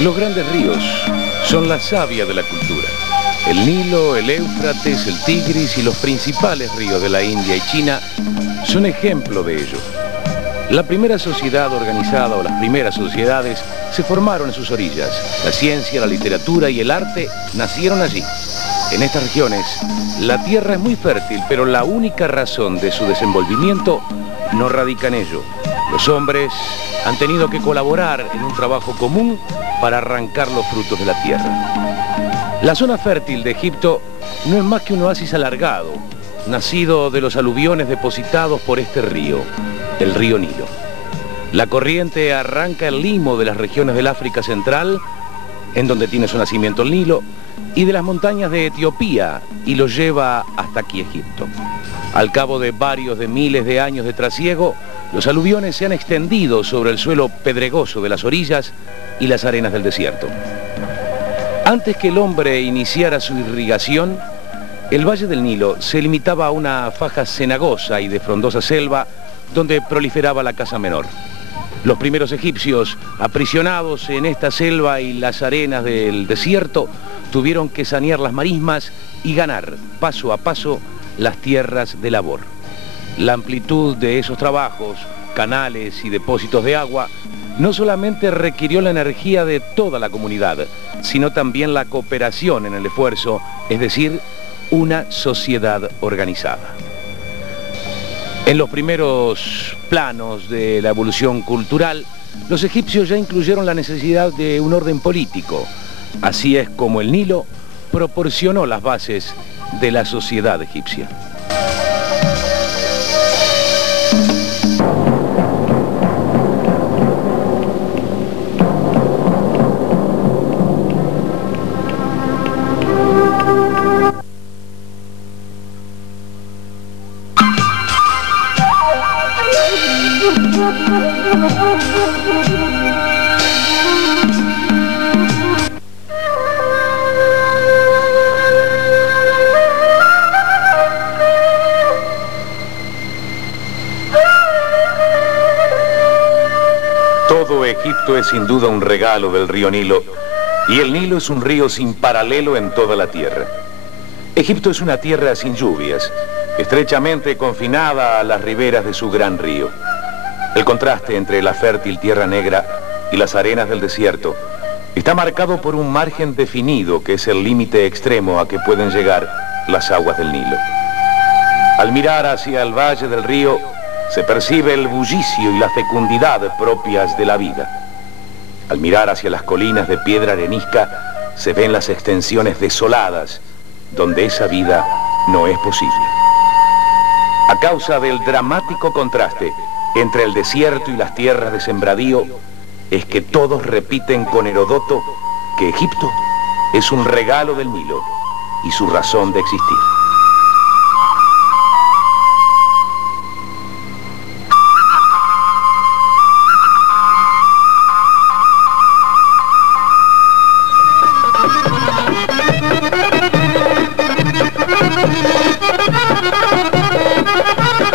Los grandes ríos son la savia de la cultura. El Nilo, el Éufrates, el Tigris y los principales ríos de la India y China son ejemplo de ello. La primera sociedad organizada o las primeras sociedades se formaron en sus orillas. La ciencia, la literatura y el arte nacieron allí. En estas regiones, la tierra es muy fértil, pero la única razón de su desenvolvimiento no radica en ello. Los hombres han tenido que colaborar en un trabajo común para arrancar los frutos de la tierra. La zona fértil de Egipto no es más que un oasis alargado, nacido de los aluviones depositados por este río, el río Nilo. La corriente arranca el limo de las regiones del África Central, en donde tiene su nacimiento el Nilo, y de las montañas de Etiopía, y lo lleva hasta aquí Egipto. Al cabo de varios de miles de años de trasiego, los aluviones se han extendido sobre el suelo pedregoso de las orillas y las arenas del desierto. Antes que el hombre iniciara su irrigación, el valle del Nilo se limitaba a una faja cenagosa y de frondosa selva donde proliferaba la caza menor. Los primeros egipcios, aprisionados en esta selva y las arenas del desierto, tuvieron que sanear las marismas y ganar, paso a paso, las tierras de labor. La amplitud de esos trabajos, canales y depósitos de agua, no solamente requirió la energía de toda la comunidad, sino también la cooperación en el esfuerzo, es decir, una sociedad organizada. En los primeros planos de la evolución cultural, los egipcios ya incluyeron la necesidad de un orden político. Así es como el Nilo proporcionó las bases de la sociedad egipcia. Todo Egipto es sin duda un regalo del río Nilo, y el Nilo es un río sin paralelo en toda la tierra. Egipto es una tierra sin lluvias, estrechamente confinada a las riberas de su gran río. El contraste entre la fértil tierra negra y las arenas del desierto está marcado por un margen definido que es el límite extremo a que pueden llegar las aguas del Nilo. Al mirar hacia el valle del río, se percibe el bullicio y la fecundidad propias de la vida. Al mirar hacia las colinas de piedra arenisca, se ven las extensiones desoladas, donde esa vida no es posible. A causa del dramático contraste entre el desierto y las tierras de sembradío, es que todos repiten con Heródoto que Egipto es un regalo del Nilo y su razón de existir.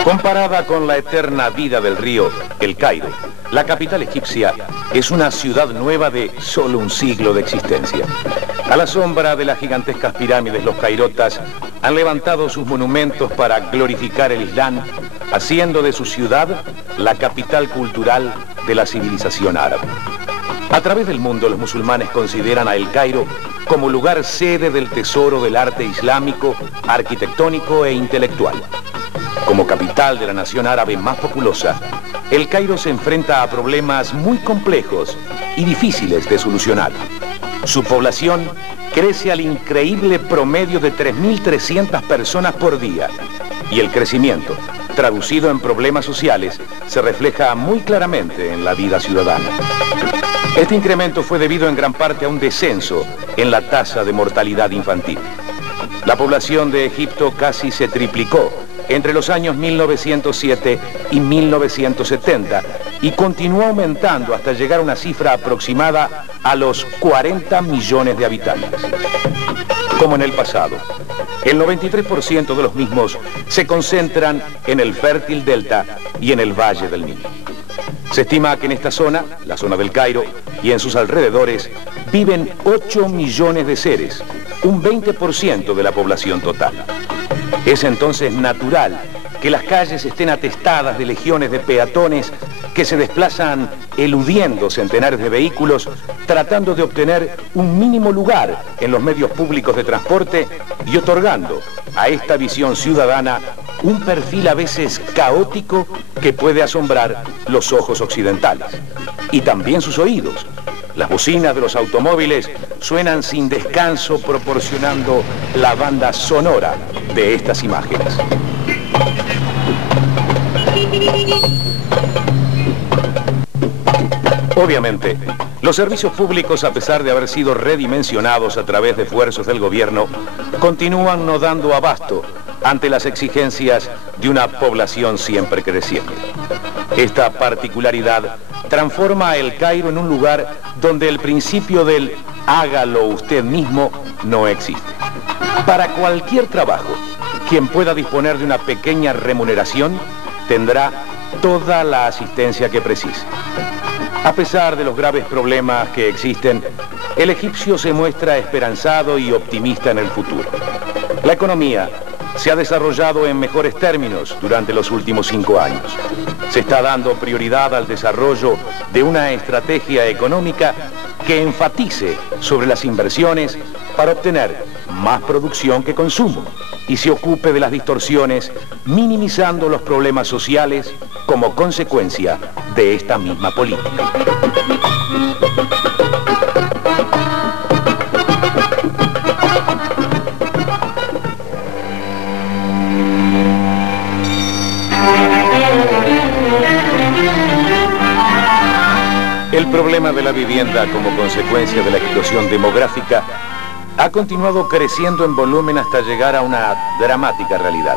Comparada con la eterna vida del río, El Cairo, la capital egipcia, es una ciudad nueva de solo un siglo de existencia. A la sombra de las gigantescas pirámides, los cairotas han levantado sus monumentos para glorificar el Islam, haciendo de su ciudad la capital cultural de la civilización árabe. A través del mundo, los musulmanes consideran a El Cairo como lugar sede del tesoro del arte islámico, arquitectónico e intelectual. Como capital de la nación árabe más populosa, El Cairo se enfrenta a problemas muy complejos y difíciles de solucionar. Su población crece al increíble promedio de 3.300 personas por día, y el crecimiento, traducido en problemas sociales, se refleja muy claramente en la vida ciudadana. Este incremento fue debido en gran parte a un descenso en la tasa de mortalidad infantil. La población de Egipto casi se triplicó entre los años 1907 y 1970 y continuó aumentando hasta llegar a una cifra aproximada a los 40 millones de habitantes. Como en el pasado, el 93% de los mismos se concentran en el fértil delta y en el valle del Nilo. Se estima que en esta zona, la zona del Cairo, y en sus alrededores, viven 8 millones de seres, un 20% de la población total. Es entonces natural que las calles estén atestadas de legiones de peatones que se desplazan eludiendo centenares de vehículos, tratando de obtener un mínimo lugar en los medios públicos de transporte y otorgando a esta visión ciudadana un perfil a veces caótico que puede asombrar los ojos occidentales y también sus oídos. Las bocinas de los automóviles suenan sin descanso, proporcionando la banda sonora de estas imágenes. Obviamente, los servicios públicos, a pesar de haber sido redimensionados a través de esfuerzos del gobierno, continúan no dando abasto ante las exigencias de una población siempre creciente. Esta particularidad transforma a El Cairo en un lugar donde el principio del hágalo usted mismo no existe. Para cualquier trabajo, quien pueda disponer de una pequeña remuneración tendrá toda la asistencia que precise. A pesar de los graves problemas que existen, el egipcio se muestra esperanzado y optimista en el futuro. La economía se ha desarrollado en mejores términos durante los últimos 5 años. Se está dando prioridad al desarrollo de una estrategia económica que enfatice sobre las inversiones para obtener más producción que consumo y se ocupe de las distorsiones, minimizando los problemas sociales como consecuencia de esta misma política. El problema de la vivienda como consecuencia de la explosión demográfica ha continuado creciendo en volumen hasta llegar a una dramática realidad: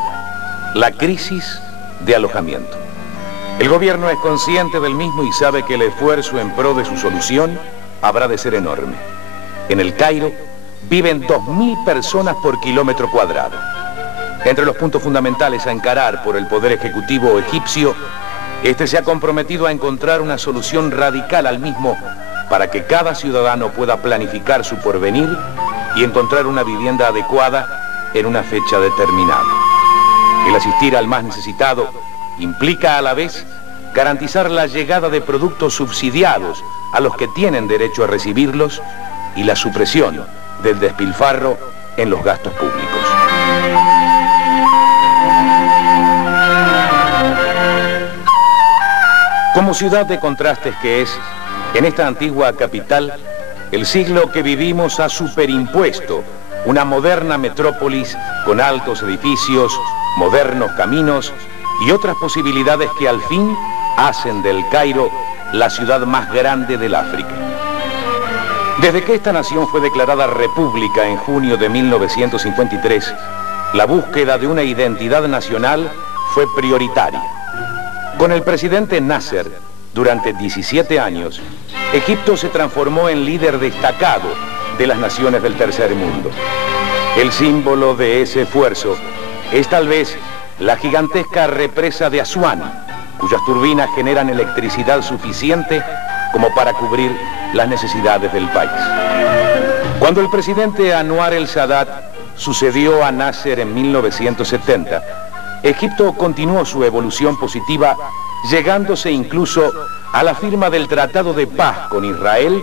la crisis de alojamiento. El gobierno es consciente del mismo y sabe que el esfuerzo en pro de su solución habrá de ser enorme. En El Cairo viven 2.000 personas por kilómetro cuadrado. Entre los puntos fundamentales a encarar por el Poder Ejecutivo egipcio, este se ha comprometido a encontrar una solución radical al mismo para que cada ciudadano pueda planificar su porvenir y encontrar una vivienda adecuada en una fecha determinada. El asistir al más necesitado implica a la vez garantizar la llegada de productos subsidiados a los que tienen derecho a recibirlos y la supresión del despilfarro en los gastos públicos. Como ciudad de contrastes que es, en esta antigua capital, el siglo que vivimos ha superimpuesto una moderna metrópolis con altos edificios, modernos caminos y otras posibilidades que al fin hacen del Cairo la ciudad más grande del África. Desde que esta nación fue declarada república en junio de 1953, la búsqueda de una identidad nacional fue prioritaria. Con el presidente Nasser, durante 17 años, Egipto se transformó en líder destacado de las naciones del tercer mundo. El símbolo de ese esfuerzo es tal vez la gigantesca represa de Asuán, cuyas turbinas generan electricidad suficiente como para cubrir las necesidades del país. Cuando el presidente Anwar el-Sadat sucedió a Nasser en 1970, Egipto continuó su evolución positiva, llegándose incluso a la firma del Tratado de Paz con Israel,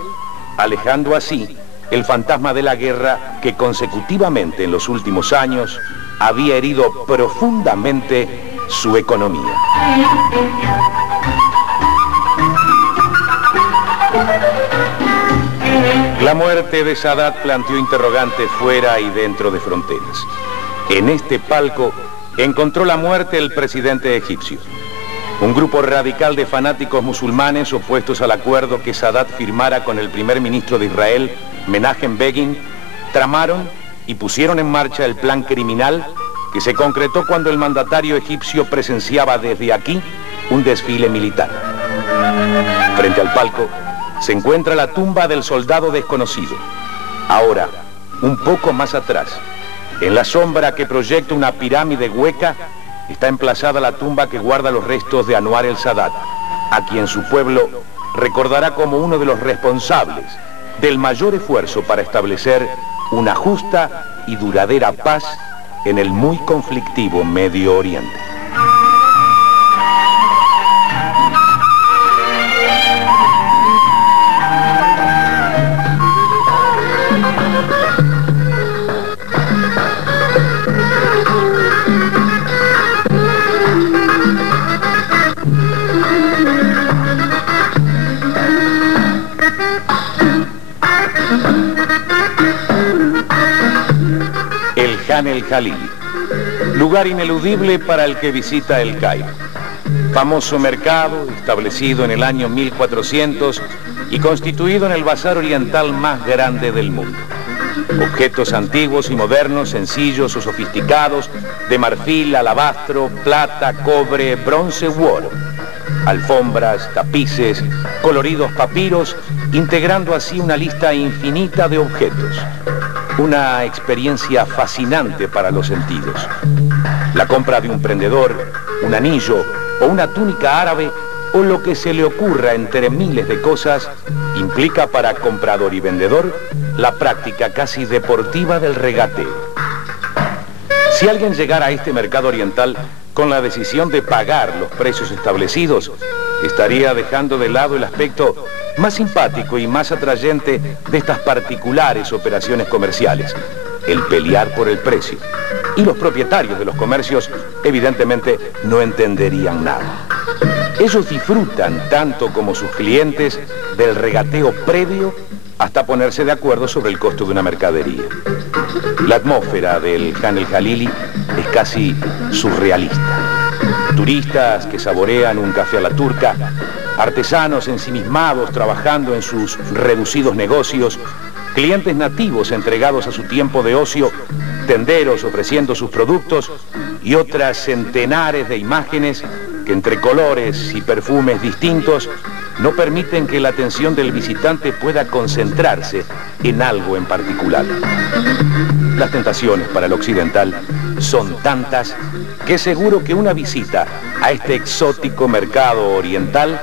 alejando así el fantasma de la guerra que consecutivamente en los últimos años había herido profundamente su economía. La muerte de Sadat planteó interrogantes fuera y dentro de fronteras. En este palco encontró la muerte el presidente egipcio. Un grupo radical de fanáticos musulmanes opuestos al acuerdo que Sadat firmara con el primer ministro de Israel, Menachem Begin, tramaron y pusieron en marcha el plan criminal que se concretó cuando el mandatario egipcio presenciaba desde aquí un desfile militar. Frente al palco se encuentra la tumba del soldado desconocido. Ahora, un poco más atrás, en la sombra que proyecta una pirámide hueca, está emplazada la tumba que guarda los restos de Anwar el Sadat, a quien su pueblo recordará como uno de los responsables del mayor esfuerzo para establecer una justa y duradera paz en el muy conflictivo Medio Oriente. El Khan el Jalili, lugar ineludible para el que visita el Cairo. Famoso mercado, establecido en el año 1400 y constituido en el bazar oriental más grande del mundo. Objetos antiguos y modernos, sencillos o sofisticados, de marfil, alabastro, plata, cobre, bronce u oro. Alfombras, tapices, coloridos papiros, integrando así una lista infinita de objetos. Una experiencia fascinante para los sentidos. La compra de un prendedor, un anillo o una túnica árabe o lo que se le ocurra entre miles de cosas implica para comprador y vendedor la práctica casi deportiva del regateo. Si alguien llegara a este mercado oriental con la decisión de pagar los precios establecidos, estaría dejando de lado el aspecto más simpático y más atrayente de estas particulares operaciones comerciales, el pelear por el precio. Y los propietarios de los comercios, evidentemente, no entenderían nada. Ellos disfrutan, tanto como sus clientes, del regateo previo hasta ponerse de acuerdo sobre el costo de una mercadería. La atmósfera del Khan el Jalili es casi surrealista. Turistas que saborean un café a la turca, artesanos ensimismados trabajando en sus reducidos negocios, clientes nativos entregados a su tiempo de ocio, tenderos ofreciendo sus productos y otras centenares de imágenes que entre colores y perfumes distintos no permiten que la atención del visitante pueda concentrarse en algo en particular. Las tentaciones para el occidental son tantas que seguro que una visita a este exótico mercado oriental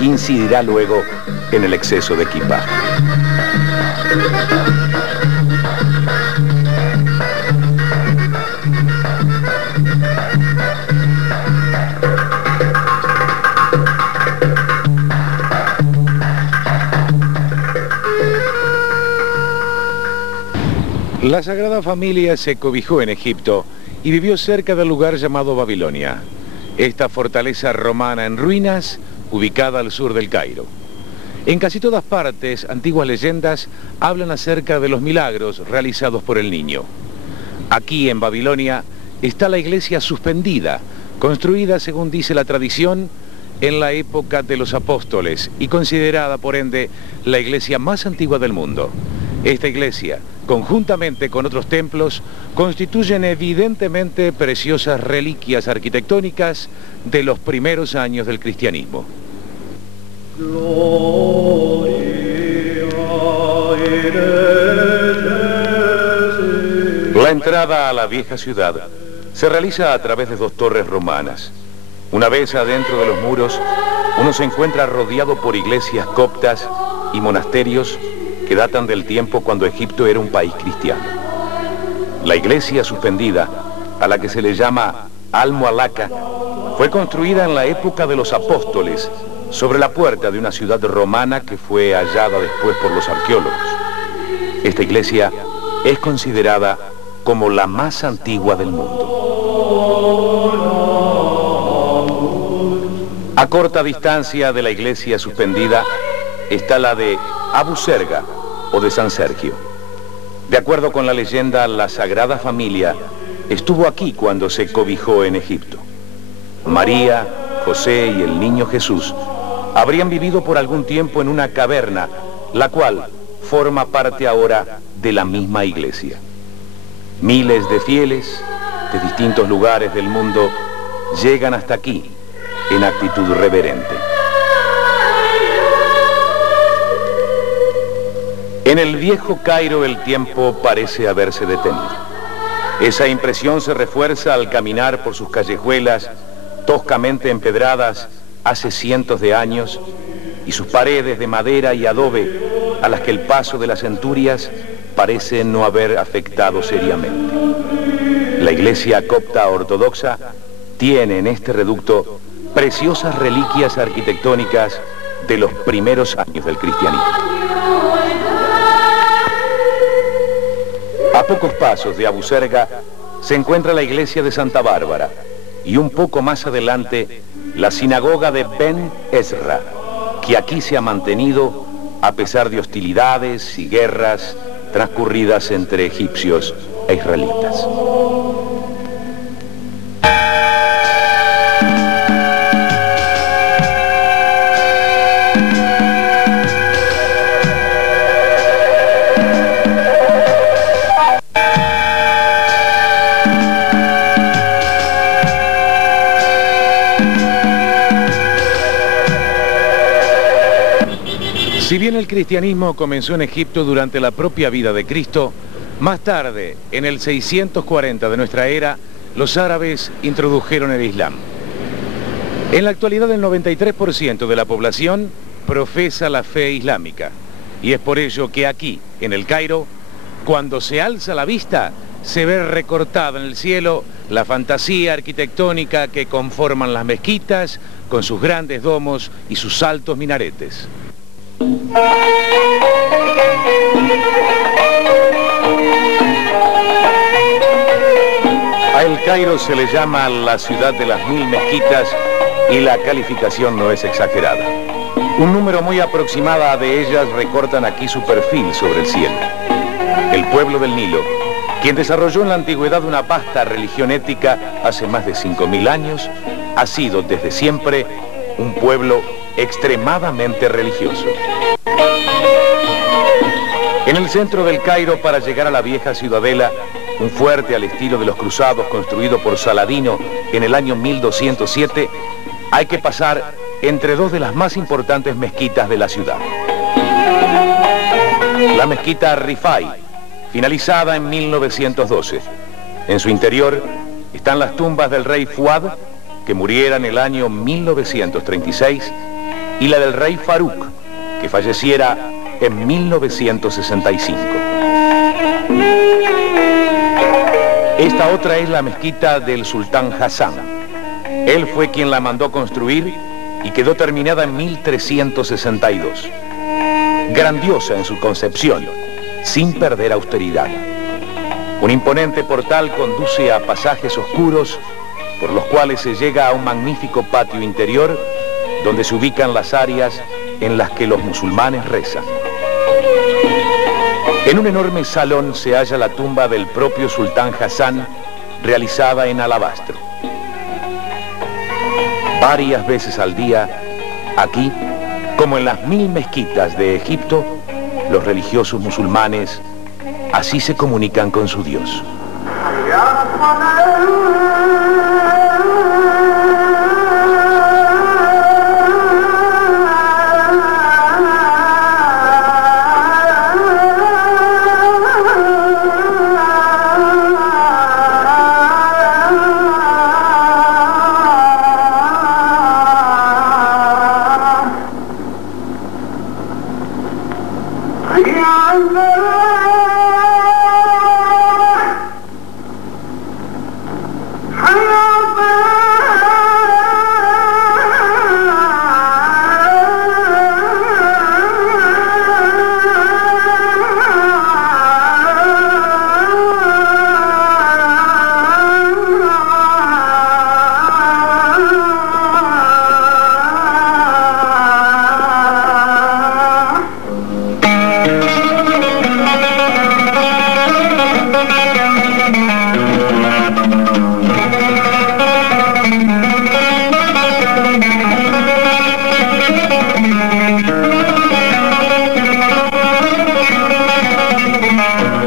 incidirá luego en el exceso de equipaje. La Sagrada Familia se cobijó en Egipto y vivió cerca del lugar llamado Babilonia, esta fortaleza romana en ruinas ubicada al sur del Cairo. En casi todas partes, antiguas leyendas hablan acerca de los milagros realizados por el niño. Aquí en Babilonia está la iglesia suspendida, construida, según dice la tradición, en la época de los apóstoles y considerada por ende la iglesia más antigua del mundo. Esta iglesia, conjuntamente con otros templos, constituyen evidentemente preciosas reliquias arquitectónicas de los primeros años del cristianismo. La entrada a la vieja ciudad se realiza a través de dos torres romanas. Una vez adentro de los muros, uno se encuentra rodeado por iglesias coptas y monasterios que datan del tiempo cuando Egipto era un país cristiano. La iglesia suspendida, a la que se le llama Al-Mu'allaka, fue construida en la época de los apóstoles, sobre la puerta de una ciudad romana que fue hallada después por los arqueólogos. Esta iglesia es considerada como la más antigua del mundo. A corta distancia de la iglesia suspendida está la de Abu Serga o de San Sergio. De acuerdo con la leyenda, la Sagrada Familia estuvo aquí cuando se cobijó en Egipto. María, José y el niño Jesús habrían vivido por algún tiempo en una caverna, la cual forma parte ahora de la misma iglesia. Miles de fieles, desde distintos lugares del mundo llegan hasta aquí en actitud reverente. En el viejo Cairo el tiempo parece haberse detenido. Esa impresión se refuerza al caminar por sus callejuelas toscamente empedradas hace cientos de años y sus paredes de madera y adobe a las que el paso de las centurias parece no haber afectado seriamente. La iglesia copta ortodoxa tiene en este reducto preciosas reliquias arquitectónicas de los primeros años del cristianismo. A pocos pasos de Abu Serga se encuentra la iglesia de Santa Bárbara y un poco más adelante la sinagoga de Ben Ezra, que aquí se ha mantenido a pesar de hostilidades y guerras transcurridas entre egipcios e israelitas. Si bien el cristianismo comenzó en Egipto durante la propia vida de Cristo, más tarde, en el 640 de nuestra era, los árabes introdujeron el Islam. En la actualidad el 93% de la población profesa la fe islámica, y es por ello que aquí, en el Cairo, cuando se alza la vista, se ve recortada en el cielo la fantasía arquitectónica que conforman las mezquitas, con sus grandes domos y sus altos minaretes. A El Cairo se le llama la ciudad de las 1000 mezquitas y la calificación no es exagerada. Un número muy aproximado de ellas recortan aquí su perfil sobre el cielo. El pueblo del Nilo, quien desarrolló en la antigüedad una vasta religión ética hace más de 5000 años, ha sido desde siempre un pueblo extremadamente religioso. En el centro del Cairo, para llegar a la vieja ciudadela, un fuerte al estilo de los cruzados construido por Saladino en el año 1207, hay que pasar entre dos de las más importantes mezquitas de la ciudad. La mezquita Rifai, finalizada en 1912. En su interior están las tumbas del rey Fuad, que muriera en el año 1936, y la del rey Farouk, que falleciera en 1965. Esta otra es la mezquita del sultán Hassan. Él fue quien la mandó construir y quedó terminada en 1362. Grandiosa en su concepción, sin perder austeridad. Un imponente portal conduce a pasajes oscuros por los cuales se llega a un magnífico patio interior donde se ubican las áreas en las que los musulmanes rezan. En un enorme salón se halla la tumba del propio sultán Hassan, realizada en alabastro. Varias veces al día, aquí, como en las 1000 mezquitas de Egipto, los religiosos musulmanes así se comunican con su Dios.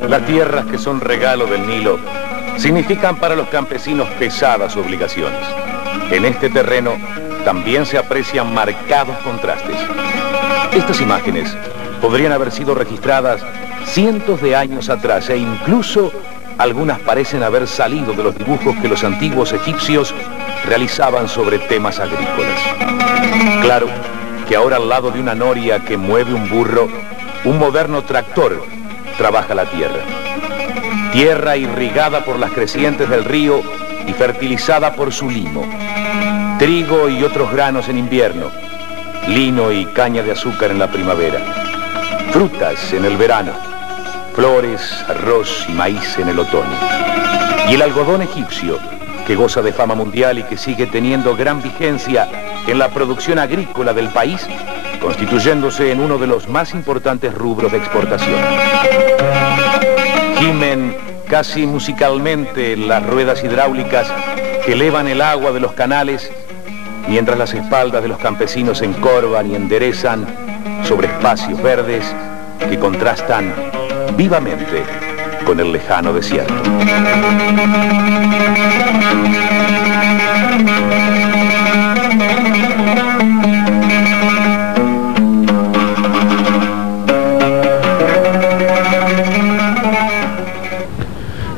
Las tierras que son regalo del Nilo significan para los campesinos pesadas obligaciones. En este terreno también se aprecian marcados contrastes. Estas imágenes podrían haber sido registradas cientos de años atrás e incluso algunas parecen haber salido de los dibujos que los antiguos egipcios realizaban sobre temas agrícolas. Claro que ahora al lado de una noria que mueve un burro, un moderno tractor trabaja la tierra. Tierra irrigada por las crecientes del río y fertilizada por su limo. Trigo y otros granos en invierno. Lino y caña de azúcar en la primavera. Frutas en el verano. Flores, arroz y maíz en el otoño. Y el algodón egipcio, que goza de fama mundial y que sigue teniendo gran vigencia en la producción agrícola del país, constituyéndose en uno de los más importantes rubros de exportación. Gimen casi musicalmente las ruedas hidráulicas que elevan el agua de los canales, mientras las espaldas de los campesinos se encorvan y enderezan sobre espacios verdes que contrastan vivamente con el lejano desierto.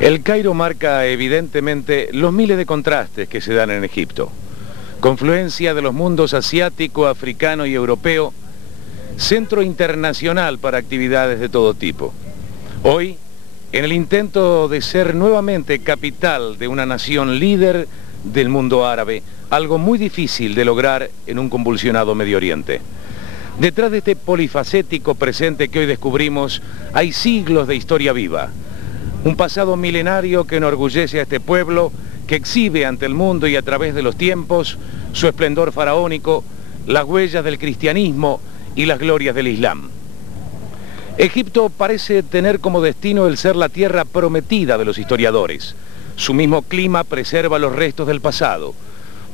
El Cairo marca evidentemente los miles de contrastes que se dan en Egipto. Confluencia de los mundos asiático, africano y europeo, centro internacional para actividades de todo tipo. Hoy, en el intento de ser nuevamente capital de una nación líder del mundo árabe, algo muy difícil de lograr en un convulsionado Medio Oriente. Detrás de este polifacético presente que hoy descubrimos, hay siglos de historia viva. Un pasado milenario que enorgullece a este pueblo, que exhibe ante el mundo y a través de los tiempos su esplendor faraónico, las huellas del cristianismo y las glorias del Islam. Egipto parece tener como destino el ser la tierra prometida de los historiadores. Su mismo clima preserva los restos del pasado.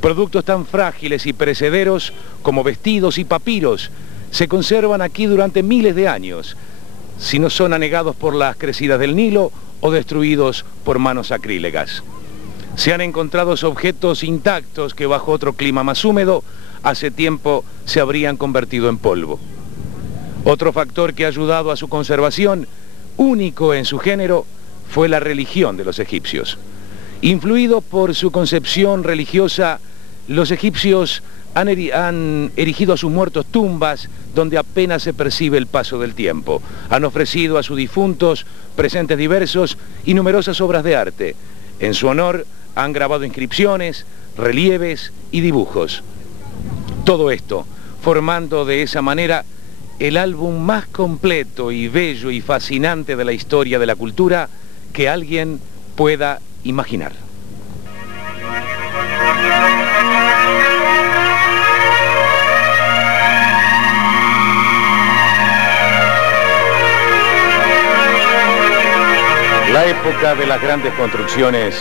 Productos tan frágiles y perecederos como vestidos y papiros se conservan aquí durante miles de años, si no son anegados por las crecidas del Nilo o destruidos por manos sacrílegas. Se han encontrado objetos intactos que bajo otro clima más húmedo hace tiempo se habrían convertido en polvo. Otro factor que ha ayudado a su conservación, único en su género, fue la religión de los egipcios. Influidos por su concepción religiosa, los egipcios han erigido a sus muertos tumbas donde apenas se percibe el paso del tiempo. Han ofrecido a sus difuntos presentes diversos y numerosas obras de arte. En su honor han grabado inscripciones, relieves y dibujos. Todo esto formando de esa manera el álbum más completo y bello y fascinante de la historia de la cultura que alguien pueda imaginar. La época de las grandes construcciones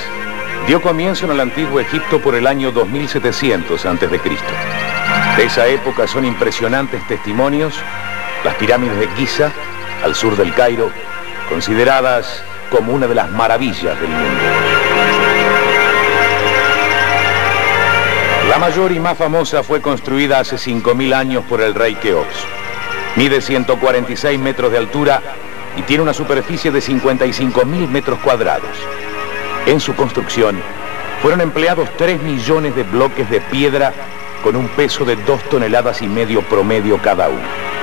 dio comienzo en el antiguo Egipto por el año 2700 a.C. De esa época son impresionantes testimonios las pirámides de Giza, al sur del Cairo, consideradas como una de las maravillas del mundo. La mayor y más famosa fue construida hace 5000 años por el rey Keops. Mide 146 metros de altura y tiene una superficie de 55.000 metros cuadrados. En su construcción fueron empleados 3 millones de bloques de piedra con un peso de 2,5 toneladas promedio cada uno.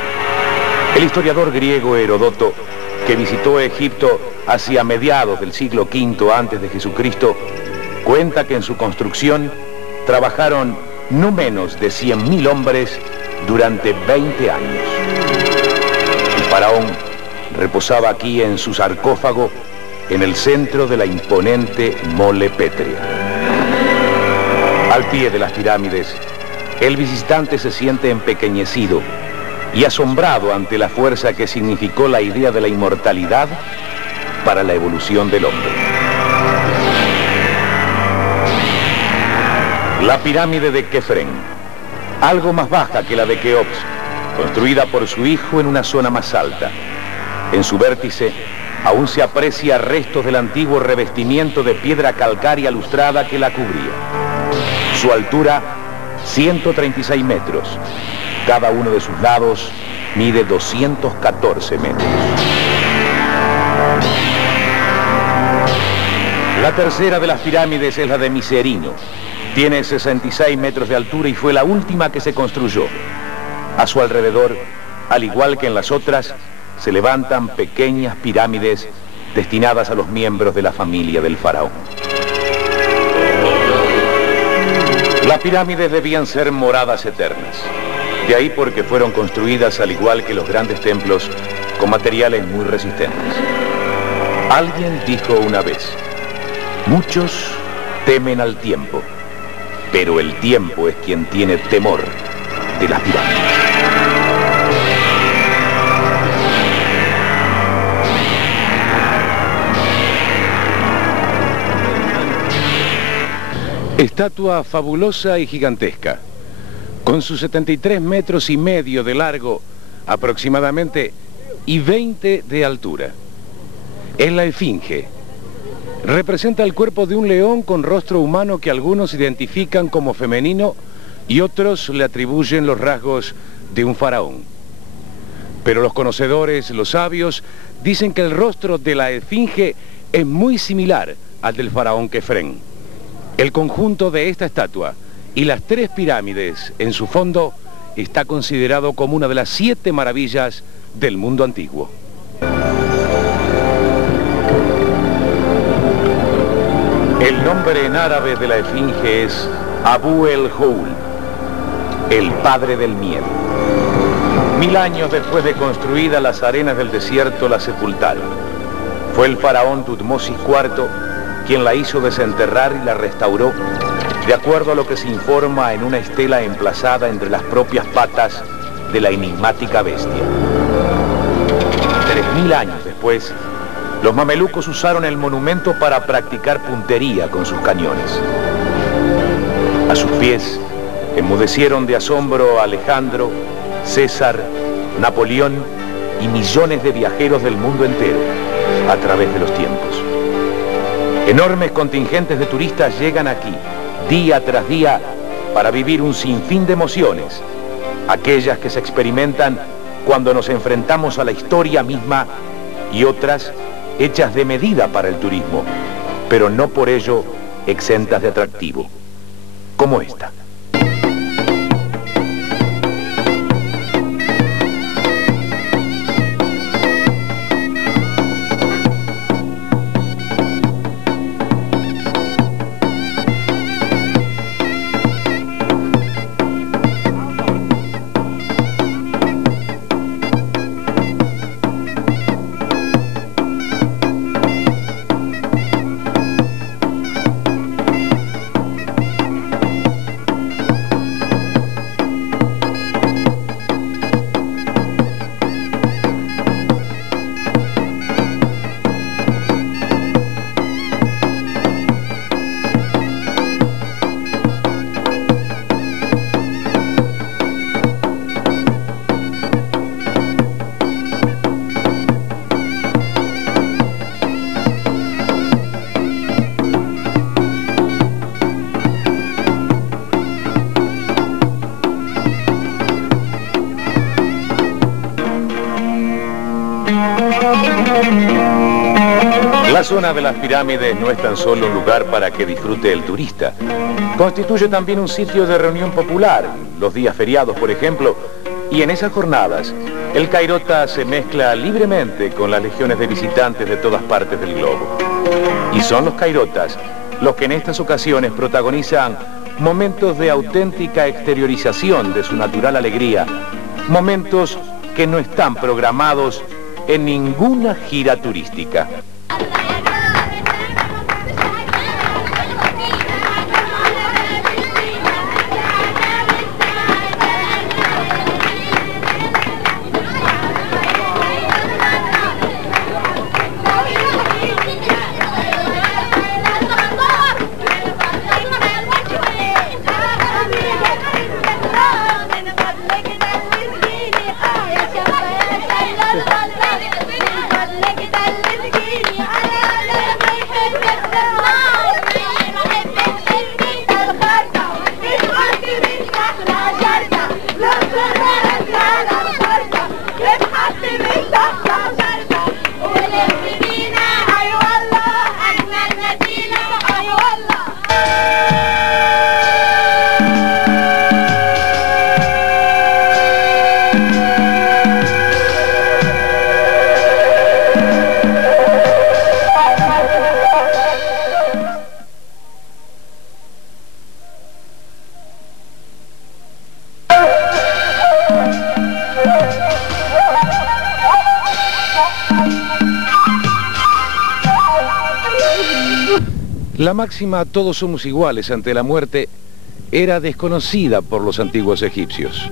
El historiador griego Heródoto, que visitó Egipto hacia mediados del siglo V antes de Jesucristo, cuenta que en su construcción trabajaron no menos de 100.000 hombres durante 20 años. El faraón reposaba aquí en su sarcófago en el centro de la imponente mole pétrea. Al pie de las pirámides, el visitante se siente empequeñecido y asombrado ante la fuerza que significó la idea de la inmortalidad para la evolución del hombre. La pirámide de Kefren, algo más baja que la de Keops, construida por su hijo en una zona más alta. En su vértice Aún se aprecia restos del antiguo revestimiento de piedra calcárea lustrada que la cubría. Su altura, 136 metros. Cada uno de sus lados mide 214 metros. La tercera de las pirámides es la de Miserino. Tiene 66 metros de altura y fue la última que se construyó. A su alrededor, al igual que en las otras, se levantan pequeñas pirámides destinadas a los miembros de la familia del faraón. Las pirámides debían ser moradas eternas. De ahí porque fueron construidas al igual que los grandes templos con materiales muy resistentes. Alguien dijo una vez: muchos temen al tiempo, pero el tiempo es quien tiene temor de las pirámides. Estatua fabulosa y gigantesca, con sus 73 metros y medio de largo aproximadamente y 20 de altura. Es la Esfinge. Representa el cuerpo de un león con rostro humano que algunos identifican como femenino y otros le atribuyen los rasgos de un faraón. Pero los conocedores, los sabios, dicen que el rostro de la Esfinge es muy similar al del faraón Kefren. El conjunto de esta estatua y las 3 pirámides en su fondo está considerado como una de las 7 maravillas del mundo antiguo. El nombre en árabe de la Esfinge es Abu el-Houl, el padre del miedo. 1000 años después de construida, las arenas del desierto la sepultaron. Fue el faraón Tutmosis IV quien la hizo desenterrar y la restauró, de acuerdo a lo que se informa en una estela emplazada entre las propias patas de la enigmática bestia. 3000 años después, los mamelucos usaron el monumento para practicar puntería con sus cañones. A sus pies, enmudecieron de asombro a Alejandro, César, Napoleón y millones de viajeros del mundo entero a través de los tiempos. Enormes contingentes de turistas llegan aquí, día tras día, para vivir un sinfín de emociones, aquellas que se experimentan cuando nos enfrentamos a la historia misma y otras hechas de medida para el turismo, pero no por ello exentas de atractivo, como esta. La zona de las pirámides no es tan solo un lugar para que disfrute el turista. Constituye también un sitio de reunión popular, los días feriados, por ejemplo, y en esas jornadas, el cairota se mezcla libremente con las legiones de visitantes de todas partes del globo. Y son los cairotas los que en estas ocasiones protagonizan momentos de auténtica exteriorización de su natural alegría, momentos que no están programados en ninguna gira turística. La máxima "todos somos iguales ante la muerte" era desconocida por los antiguos egipcios.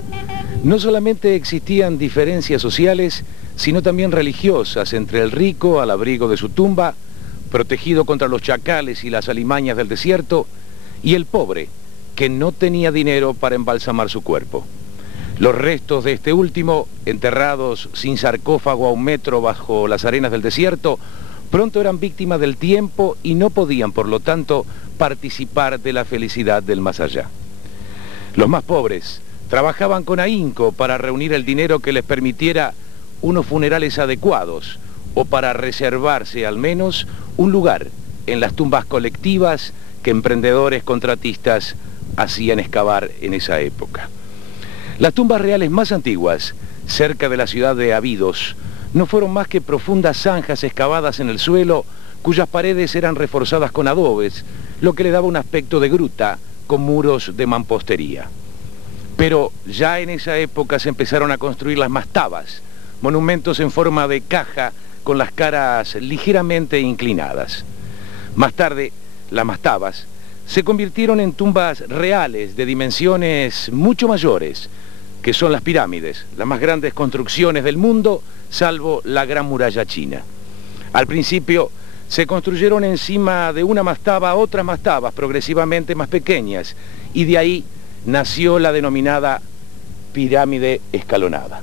No solamente existían diferencias sociales, sino también religiosas entre el rico al abrigo de su tumba, protegido contra los chacales y las alimañas del desierto, y el pobre, que no tenía dinero para embalsamar su cuerpo. Los restos de este último, enterrados sin sarcófago a 1 metro bajo las arenas del desierto, pronto eran víctimas del tiempo y no podían, por lo tanto, participar de la felicidad del más allá. Los más pobres trabajaban con ahínco para reunir el dinero que les permitiera unos funerales adecuados o para reservarse al menos un lugar en las tumbas colectivas que emprendedores contratistas hacían excavar en esa época. Las tumbas reales más antiguas, cerca de la ciudad de Abidos, no fueron más que profundas zanjas excavadas en el suelo, cuyas paredes eran reforzadas con adobes, lo que le daba un aspecto de gruta con muros de mampostería. Pero ya en esa época se empezaron a construir las mastabas, monumentos en forma de caja con las caras ligeramente inclinadas. Más tarde, las mastabas se convirtieron en tumbas reales de dimensiones mucho mayores, que son las pirámides, las más grandes construcciones del mundo, salvo la Gran Muralla China. Al principio se construyeron encima de una mastaba otras mastabas progresivamente más pequeñas, y de ahí nació la denominada pirámide escalonada.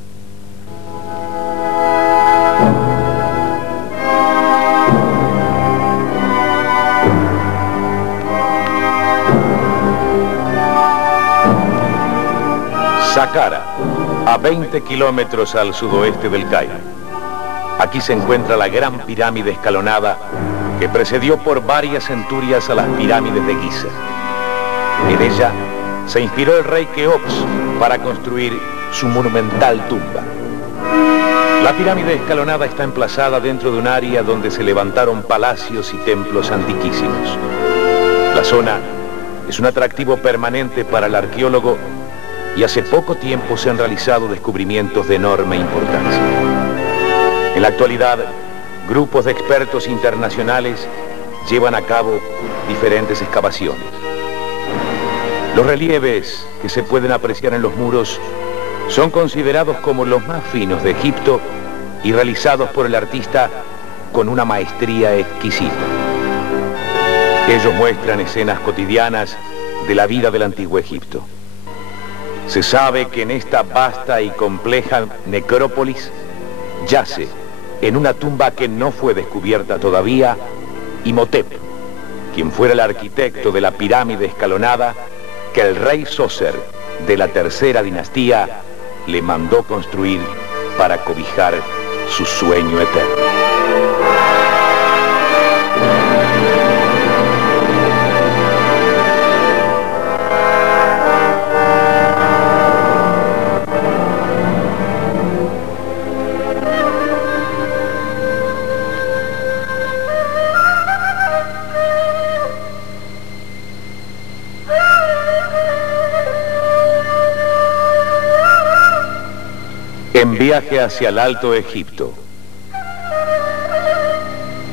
Saqqara, a 20 kilómetros al sudoeste del Cairo. Aquí se encuentra la gran pirámide escalonada que precedió por varias centurias a las pirámides de Giza. En ella se inspiró el rey Keops para construir su monumental tumba. La pirámide escalonada está emplazada dentro de un área donde se levantaron palacios y templos antiquísimos. La zona es un atractivo permanente para el arqueólogo y hace poco tiempo se han realizado descubrimientos de enorme importancia. En la actualidad, grupos de expertos internacionales llevan a cabo diferentes excavaciones. Los relieves que se pueden apreciar en los muros son considerados como los más finos de Egipto y realizados por el artista con una maestría exquisita. Ellos muestran escenas cotidianas de la vida del antiguo Egipto. Se sabe que en esta vasta y compleja necrópolis yace, en una tumba que no fue descubierta todavía, Imhotep, quien fuera el arquitecto de la pirámide escalonada que el rey Zoser de la tercera dinastía le mandó construir para cobijar su sueño eterno. En viaje hacia el Alto Egipto.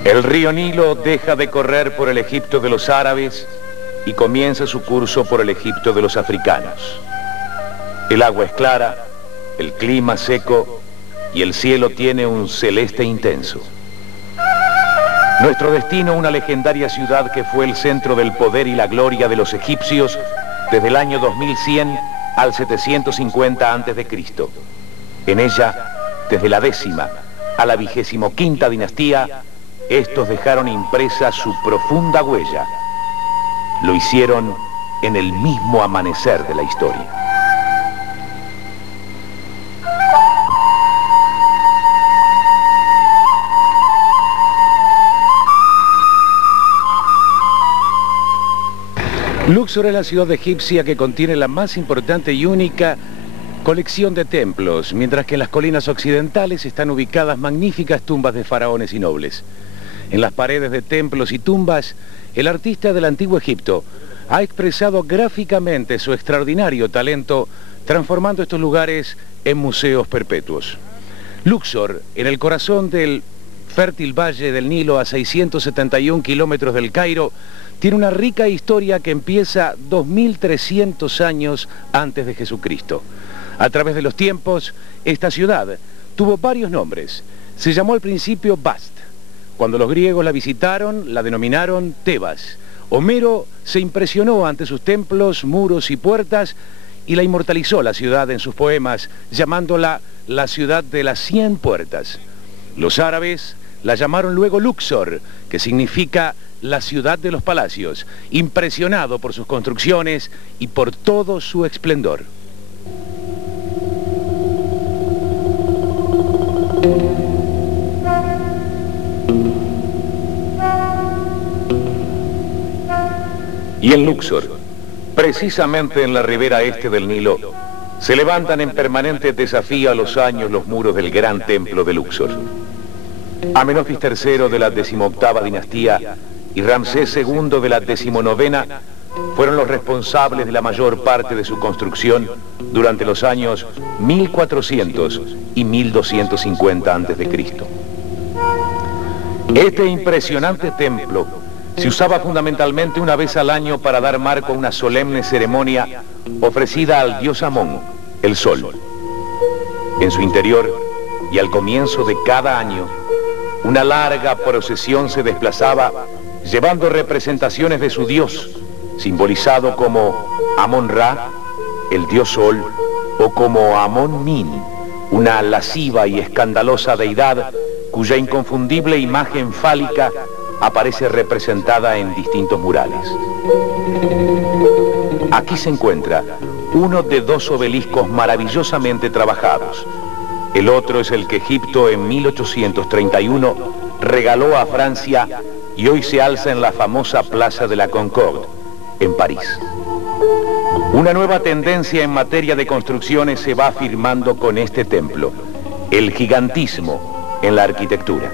El río Nilo deja de correr por el Egipto de los árabes y comienza su curso por el Egipto de los africanos. El agua es clara, el clima seco y el cielo tiene un celeste intenso. Nuestro destino, una legendaria ciudad que fue el centro del poder y la gloria de los egipcios desde el año 2100 al 750 a.C. En ella, desde la 10ª a la 25ª dinastía, estos dejaron impresa su profunda huella. Lo hicieron en el mismo amanecer de la historia. Luxor es la ciudad egipcia que contiene la más importante y única colección de templos, mientras que en las colinas occidentales están ubicadas magníficas tumbas de faraones y nobles. En las paredes de templos y tumbas, el artista del antiguo Egipto ha expresado gráficamente su extraordinario talento, transformando estos lugares en museos perpetuos. Luxor, en el corazón del fértil valle del Nilo a 671 kilómetros del Cairo, tiene una rica historia que empieza 2300 años antes de Jesucristo. A través de los tiempos, esta ciudad tuvo varios nombres. Se llamó al principio Bast. Cuando los griegos la visitaron, la denominaron Tebas. Homero se impresionó ante sus templos, muros y puertas y la inmortalizó la ciudad en sus poemas, llamándola la ciudad de las 100 puertas. Los árabes la llamaron luego Luxor, que significa la ciudad de los palacios, impresionado por sus construcciones y por todo su esplendor. Y en Luxor, precisamente en la ribera este del Nilo, se levantan en permanente desafío a los años los muros del gran templo de Luxor. Amenofis III de la 18ª dinastía y Ramsés II de la 19ª fueron los responsables de la mayor parte de su construcción durante los años 1400 y 1250 a.C. Este impresionante templo se usaba fundamentalmente una vez al año para dar marco a una solemne ceremonia ofrecida al dios Amón, el sol. En su interior y al comienzo de cada año, una larga procesión se desplazaba llevando representaciones de su dios, simbolizado como Amón-Ra, el dios sol, o como Amón-Min, una lasciva y escandalosa deidad cuya inconfundible imagen fálica aparece representada en distintos murales. Aquí se encuentra uno de dos obeliscos maravillosamente trabajados. El otro es el que Egipto en 1831 regaló a Francia y hoy se alza en la famosa Plaza de la Concorde, en París. Una nueva tendencia en materia de construcciones se va afirmando con este templo, el gigantismo en la arquitectura.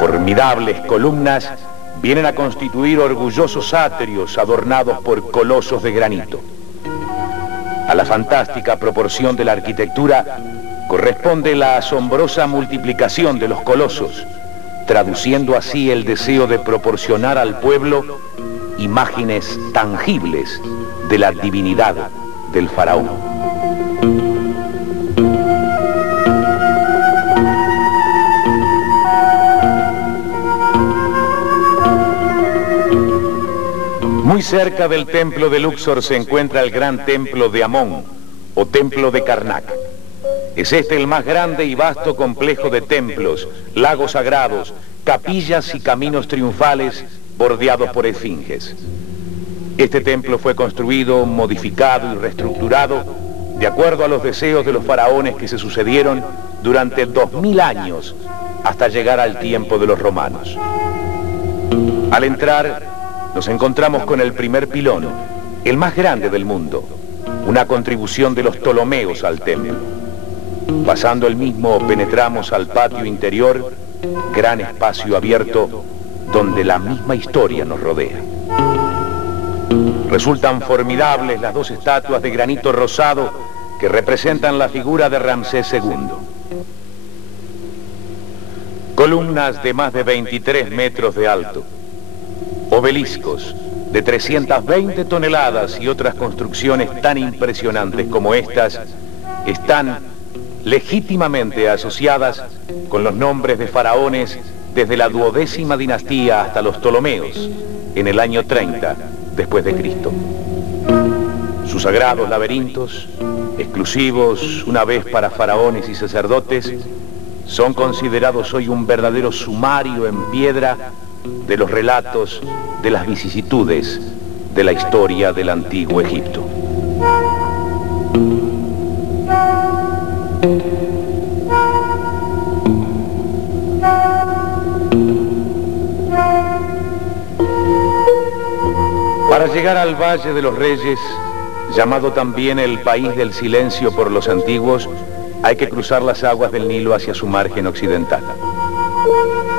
Formidables columnas vienen a constituir orgullosos atrios adornados por colosos de granito. A la fantástica proporción de la arquitectura corresponde la asombrosa multiplicación de los colosos, traduciendo así el deseo de proporcionar al pueblo imágenes tangibles de la divinidad del faraón. Muy cerca del templo de Luxor se encuentra el gran templo de Amón, o templo de Karnak. Es este el más grande y vasto complejo de templos, lagos sagrados, capillas y caminos triunfales bordeados por esfinges. Este templo fue construido, modificado y reestructurado de acuerdo a los deseos de los faraones que se sucedieron durante 2000 años hasta llegar al tiempo de los romanos. Al entrar, nos encontramos con el primer pilón, el más grande del mundo, una contribución de los Ptolomeos al templo. Pasando el mismo, penetramos al patio interior, gran espacio abierto, donde la misma historia nos rodea. Resultan formidables las dos estatuas de granito rosado que representan la figura de Ramsés II. Columnas de más de 23 metros de alto, obeliscos de 320 toneladas y otras construcciones tan impresionantes como estas están legítimamente asociadas con los nombres de faraones desde la 12ª dinastía hasta los Ptolomeos, en el año 30 después de Cristo. Sus sagrados laberintos, exclusivos una vez para faraones y sacerdotes, son considerados hoy un verdadero sumario en piedra de los relatos de las vicisitudes de la historia del antiguo Egipto. Para llegar al Valle de los Reyes, llamado también el País del Silencio por los antiguos, hay que cruzar las aguas del Nilo hacia su margen occidental.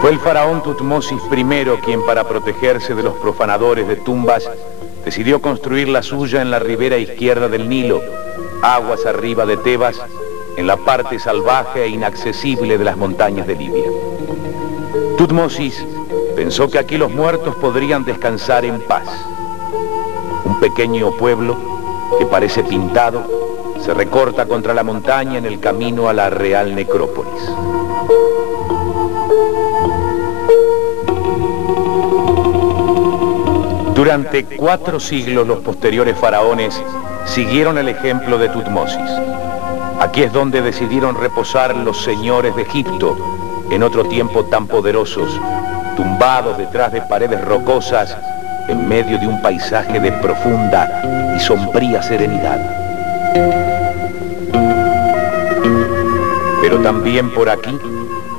Fue el faraón Tutmosis I quien, para protegerse de los profanadores de tumbas, decidió construir la suya en la ribera izquierda del Nilo, aguas arriba de Tebas, en la parte salvaje e inaccesible de las montañas de Libia. Tutmosis pensó que aquí los muertos podrían descansar en paz. Un pequeño pueblo que parece pintado se recorta contra la montaña en el camino a la real necrópolis. Durante 4 siglos los posteriores faraones siguieron el ejemplo de Tutmosis. Aquí es donde decidieron reposar los señores de Egipto, en otro tiempo tan poderosos, tumbados detrás de paredes rocosas, en medio de un paisaje de profunda y sombría serenidad. Pero también por aquí,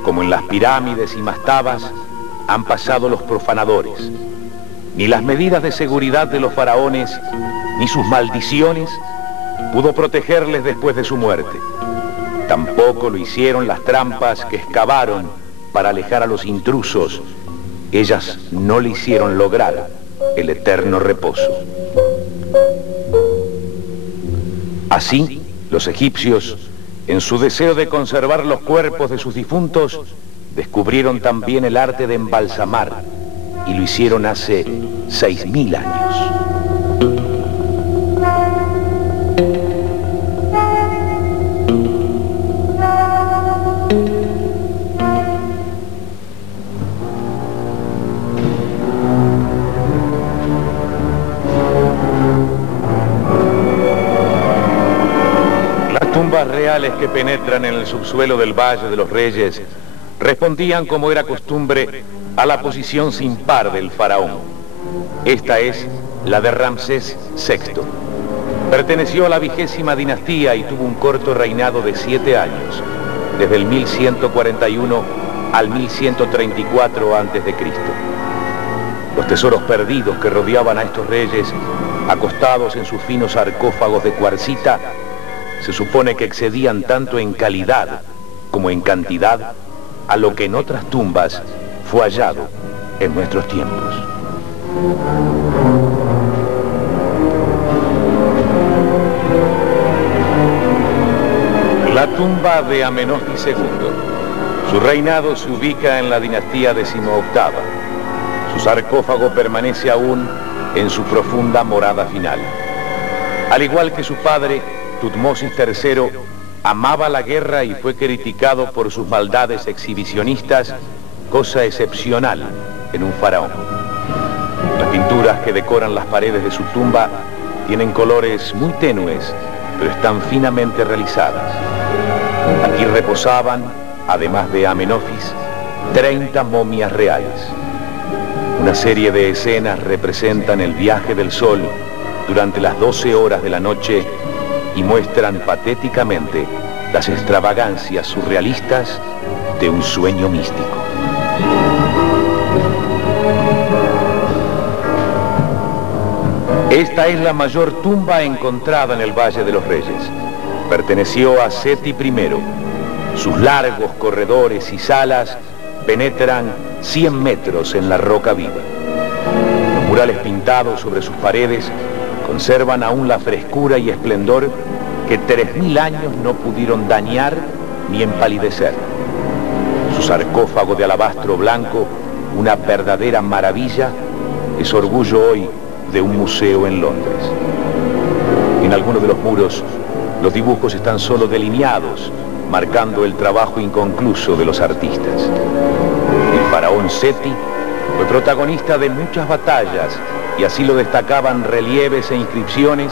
como en las pirámides y mastabas, han pasado los profanadores. Ni las medidas de seguridad de los faraones, ni sus maldiciones, pudo protegerles después de su muerte. Tampoco lo hicieron las trampas que excavaron para alejar a los intrusos. Ellas no le hicieron lograr el eterno reposo. Así, los egipcios, en su deseo de conservar los cuerpos de sus difuntos, descubrieron también el arte de embalsamar, y lo hicieron hace 6.000 años. Las tumbas reales que penetran en el subsuelo del Valle de los Reyes respondían, como era costumbre, a la posición sin par del faraón. Esta es la de Ramsés VI. Perteneció a la 20ª dinastía y tuvo un corto reinado de 7 años, desde el 1141 al 1134 a.C. Los tesoros perdidos que rodeaban a estos reyes, acostados en sus finos sarcófagos de cuarcita, se supone que excedían tanto en calidad como en cantidad a lo que en otras tumbas fue hallado en nuestros tiempos. La tumba de Amenofis II. Su reinado se ubica en la dinastía XVIII. Su sarcófago permanece aún en su profunda morada final. Al igual que su padre, Tutmosis III amaba la guerra y fue criticado por sus maldades exhibicionistas, cosa excepcional en un faraón. Las pinturas que decoran las paredes de su tumba tienen colores muy tenues, pero están finamente realizadas. Aquí reposaban, además de Amenofis, 30 momias reales. Una serie de escenas representan el viaje del sol durante las 12 horas de la noche y muestran patéticamente las extravagancias surrealistas de un sueño místico. Esta es la mayor tumba encontrada en el Valle de los Reyes. Perteneció a Seti I. Sus largos corredores y salas penetran 100 metros en la roca viva. Los murales pintados sobre sus paredes conservan aún la frescura y esplendor que 3.000 años no pudieron dañar ni empalidecer. Su sarcófago de alabastro blanco, una verdadera maravilla, es orgullo hoy de un museo en Londres. En algunos de los muros, los dibujos están solo delineados, marcando el trabajo inconcluso de los artistas. El faraón Seti fue protagonista de muchas batallas y así lo destacaban relieves e inscripciones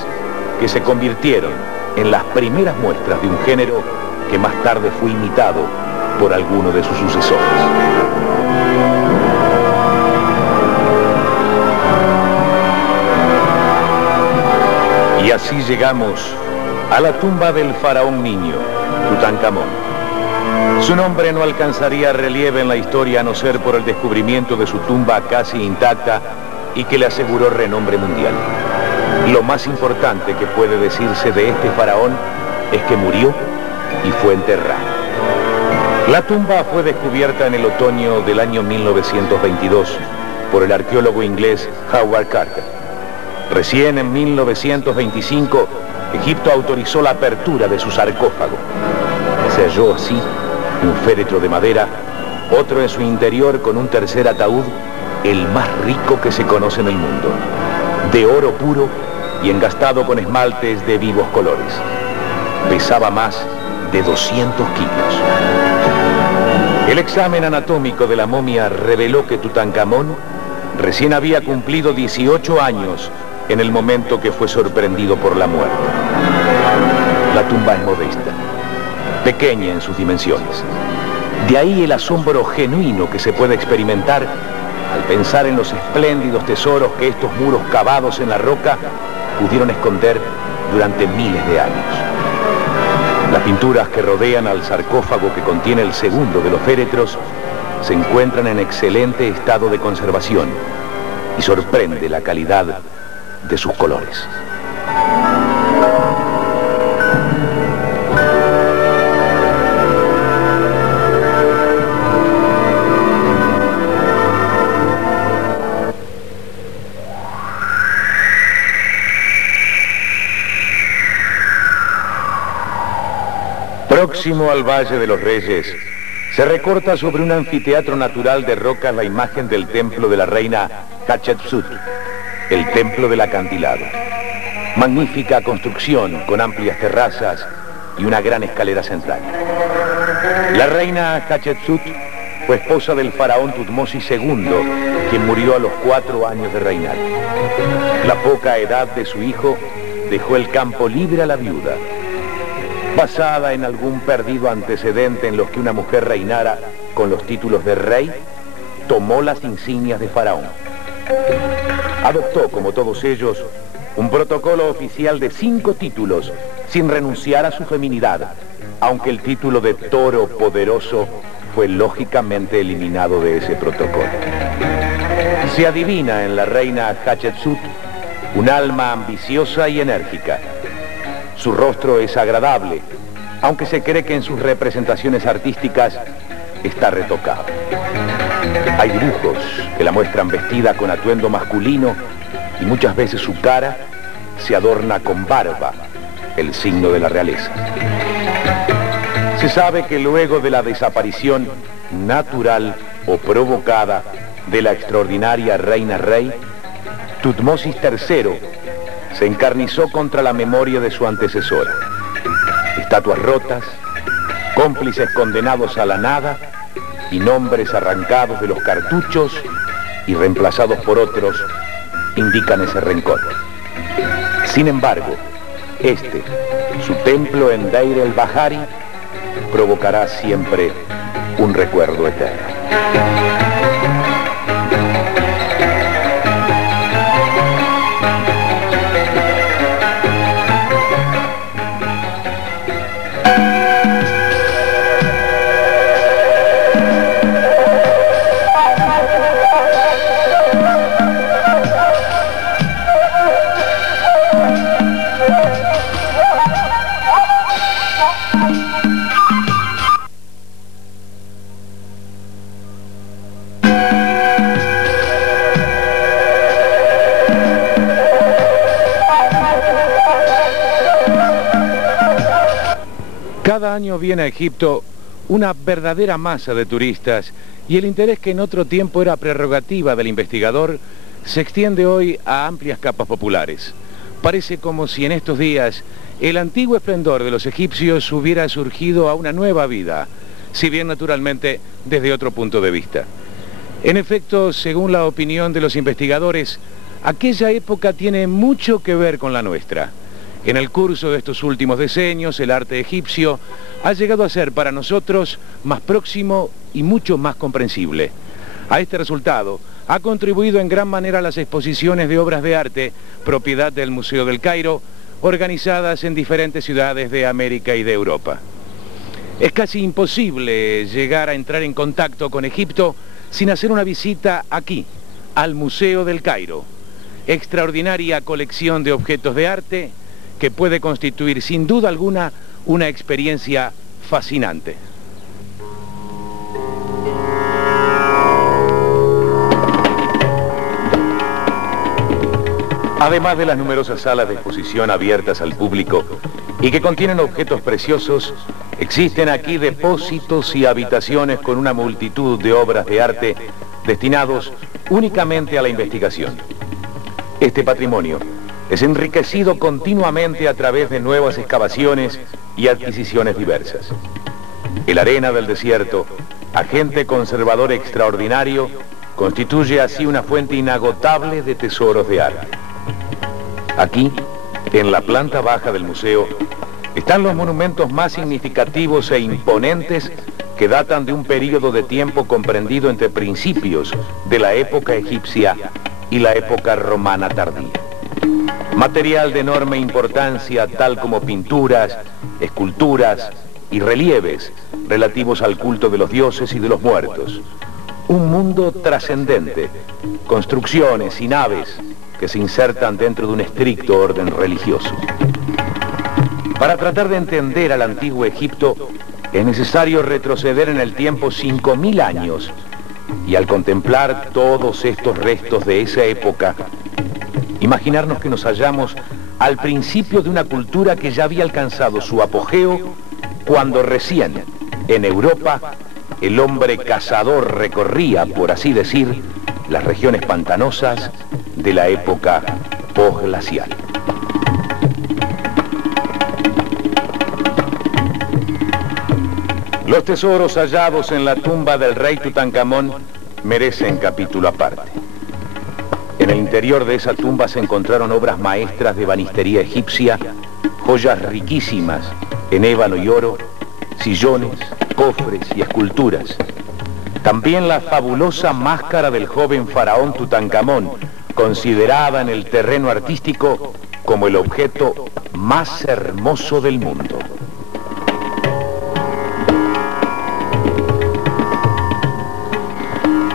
que se convirtieron en las primeras muestras de un género que más tarde fue imitado por alguno de sus sucesores. Y así llegamos a la tumba del faraón niño, Tutankamón. Su nombre no alcanzaría relieve en la historia a no ser por el descubrimiento de su tumba casi intacta y que le aseguró renombre mundial. Lo más importante que puede decirse de este faraón es que murió y fue enterrado. La tumba fue descubierta en el otoño del año 1922 por el arqueólogo inglés Howard Carter. Recién en 1925, Egipto autorizó la apertura de su sarcófago. Se halló así un féretro de madera, otro en su interior con un tercer ataúd el más rico que se conoce en el mundo, de oro puro y engastado con esmaltes de vivos colores. Pesaba más de 200 kilos. El examen anatómico de la momia reveló que Tutankamón recién había cumplido 18 años en el momento que fue sorprendido por la muerte. La tumba es modesta, pequeña en sus dimensiones. De ahí el asombro genuino que se puede experimentar al pensar en los espléndidos tesoros que estos muros cavados en la roca pudieron esconder durante miles de años. Las pinturas que rodean al sarcófago que contiene el segundo de los féretros se encuentran en excelente estado de conservación y sorprende la calidad de sus colores. Próximo al Valle de los Reyes, se recorta sobre un anfiteatro natural de rocas la imagen del templo de la reina Hatshepsut, el templo del acantilado. Magnífica construcción con amplias terrazas y una gran escalera central. La reina Hatshepsut fue esposa del faraón Tutmosis II, quien murió a los 4 años de reinar. La poca edad de su hijo dejó el campo libre a la viuda. Basada en algún perdido antecedente en los que una mujer reinara con los títulos de rey, tomó las insignias de faraón. Adoptó, como todos ellos, un protocolo oficial de 5 títulos, sin renunciar a su feminidad, aunque el título de toro poderoso fue lógicamente eliminado de ese protocolo. Se adivina en la reina Hatshepsut un alma ambiciosa y enérgica. Su rostro es agradable, aunque se cree que en sus representaciones artísticas está retocado. Hay dibujos que la muestran vestida con atuendo masculino y muchas veces su cara se adorna con barba, el signo de la realeza. Se sabe que luego de la desaparición natural o provocada de la extraordinaria reina rey, Tutmosis III se encarnizó contra la memoria de su antecesora. Estatuas rotas, cómplices condenados a la nada y nombres arrancados de los cartuchos y reemplazados por otros indican ese rencor. Sin embargo, su templo en Deir el-Bahari, provocará siempre un recuerdo eterno. Cada año viene a Egipto una verdadera masa de turistas y el interés que en otro tiempo era prerrogativa del investigador se extiende hoy a amplias capas populares. Parece como si en estos días el antiguo esplendor de los egipcios hubiera surgido a una nueva vida, si bien naturalmente desde otro punto de vista. En efecto, según la opinión de los investigadores, aquella época tiene mucho que ver con la nuestra. En el curso de estos últimos decenios, el arte egipcio ha llegado a ser para nosotros más próximo y mucho más comprensible. A este resultado ha contribuido en gran manera las exposiciones de obras de arte, propiedad del Museo del Cairo, organizadas en diferentes ciudades de América y de Europa. Es casi imposible llegar a entrar en contacto con Egipto sin hacer una visita aquí, al Museo del Cairo. Extraordinaria colección de objetos de arte que puede constituir sin duda alguna una experiencia fascinante. Además de las numerosas salas de exposición abiertas al público y que contienen objetos preciosos, existen aquí depósitos y habitaciones con una multitud de obras de arte destinados únicamente a la investigación. Este patrimonio es enriquecido continuamente a través de nuevas excavaciones y adquisiciones diversas. El Arena del Desierto, agente conservador extraordinario, constituye así una fuente inagotable de tesoros de arte. Aquí, en la planta baja del museo, están los monumentos más significativos e imponentes que datan de un período de tiempo comprendido entre principios de la época egipcia y la época romana tardía. Material de enorme importancia, tal como pinturas, esculturas y relieves relativos al culto de los dioses y de los muertos. Un mundo trascendente, construcciones y naves que se insertan dentro de un estricto orden religioso. Para tratar de entender al antiguo Egipto, es necesario retroceder en el tiempo 5000 años, y al contemplar todos estos restos de esa época, imaginarnos que nos hallamos al principio de una cultura que ya había alcanzado su apogeo cuando recién, en Europa, el hombre cazador recorría, por así decir, las regiones pantanosas de la época posglacial. Los tesoros hallados en la tumba del rey Tutankamón merecen capítulo aparte. En el interior de esa tumba se encontraron obras maestras de ebanistería egipcia, joyas riquísimas en ébano y oro, sillones, cofres y esculturas. También la fabulosa máscara del joven faraón Tutankamón, considerada en el terreno artístico como el objeto más hermoso del mundo.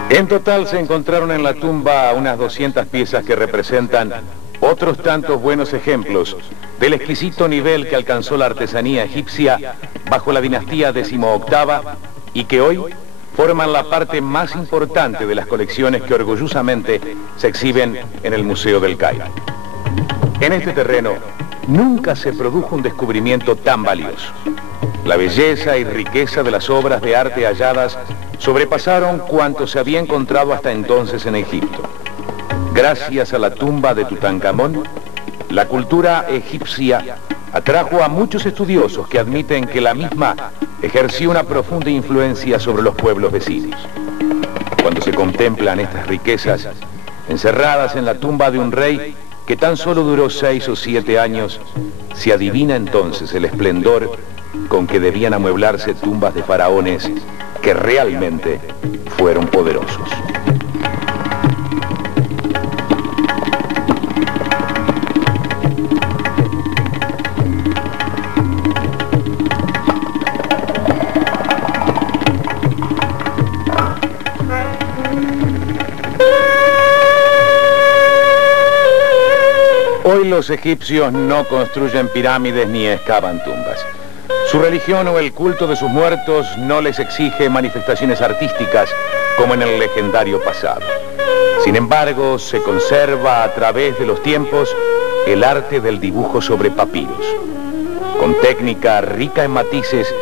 En total se encontraron en la tumba unas 200 piezas que representan otros tantos buenos ejemplos del exquisito nivel que alcanzó la artesanía egipcia bajo la dinastía XVIII y que hoy forman la parte más importante de las colecciones que orgullosamente se exhiben en el Museo del Cairo. En este terreno nunca se produjo un descubrimiento tan valioso. La belleza y riqueza de las obras de arte halladas sobrepasaron cuanto se había encontrado hasta entonces en Egipto. Gracias a la tumba de Tutankamón, la cultura egipcia atrajo a muchos estudiosos que admiten que la misma ejerció una profunda influencia sobre los pueblos vecinos. Cuando se contemplan estas riquezas encerradas en la tumba de un rey que tan solo duró 6 o 7 años, se adivina entonces el esplendor con que debían amueblarse tumbas de faraones que realmente fueron poderosos. Hoy los egipcios no construyen pirámides ni excavan tumbas. Su religión o el culto de sus muertos no les exige manifestaciones artísticas como en el legendario pasado. Sin embargo, se conserva a través de los tiempos el arte del dibujo sobre papiros. Con técnica rica en matices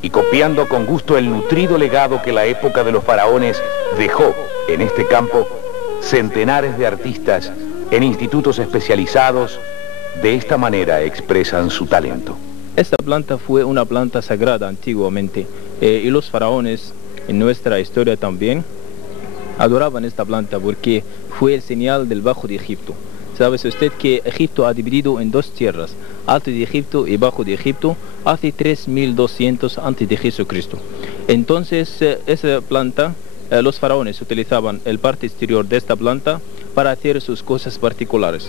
y copiando con gusto el nutrido legado que la época de los faraones dejó en este campo, centenares de artistas en institutos especializados de esta manera expresan su talento. Esta planta fue una planta sagrada antiguamente y los faraones en nuestra historia también adoraban esta planta porque fue el señal del Bajo de Egipto. ¿Sabe usted que Egipto ha dividido en 2 tierras, Alto de Egipto y Bajo de Egipto, hace 3200 antes de Jesucristo? Entonces esa planta, los faraones utilizaban el parte exterior de esta planta para hacer sus cosas particulares,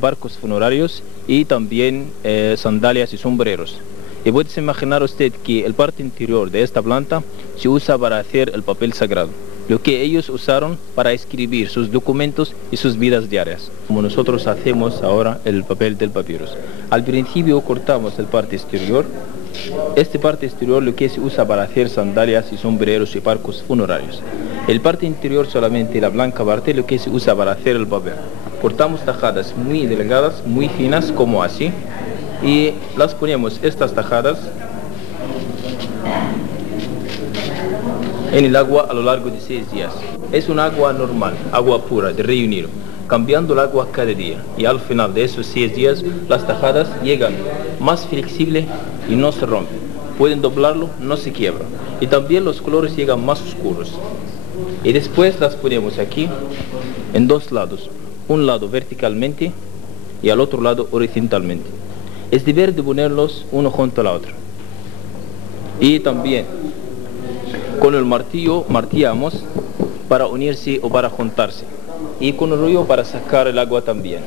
barcos funerarios y también sandalias y sombreros. Y puedes imaginar usted que el parte interior de esta planta se usa para hacer el papel sagrado, lo que ellos usaron para escribir sus documentos y sus vidas diarias, como nosotros hacemos ahora el papel del papyrus. Al principio cortamos el parte exterior. Este parte exterior lo que se usa para hacer sandalias y sombreros y barcos funerarios. El parte interior solamente la blanca parte lo que se usa para hacer el papel. Cortamos tajadas muy delgadas, muy finas como así, y las ponemos estas tajadas en el agua a lo largo de 6 días. es un agua normal, agua pura de río Nilo, cambiando el agua cada día. Y al final de esos 6 días, las tajadas llegan más flexibles y no se rompen. Pueden doblarlo, no se quiebra. Y también los colores llegan más oscuros. Y después las ponemos aquí, en 2 lados. Un lado verticalmente y al otro lado horizontalmente. Es deber de ponerlos uno junto al otro. Y también con el martillo martillamos para unirse o para juntarse. Y con el rollo para sacar el agua también.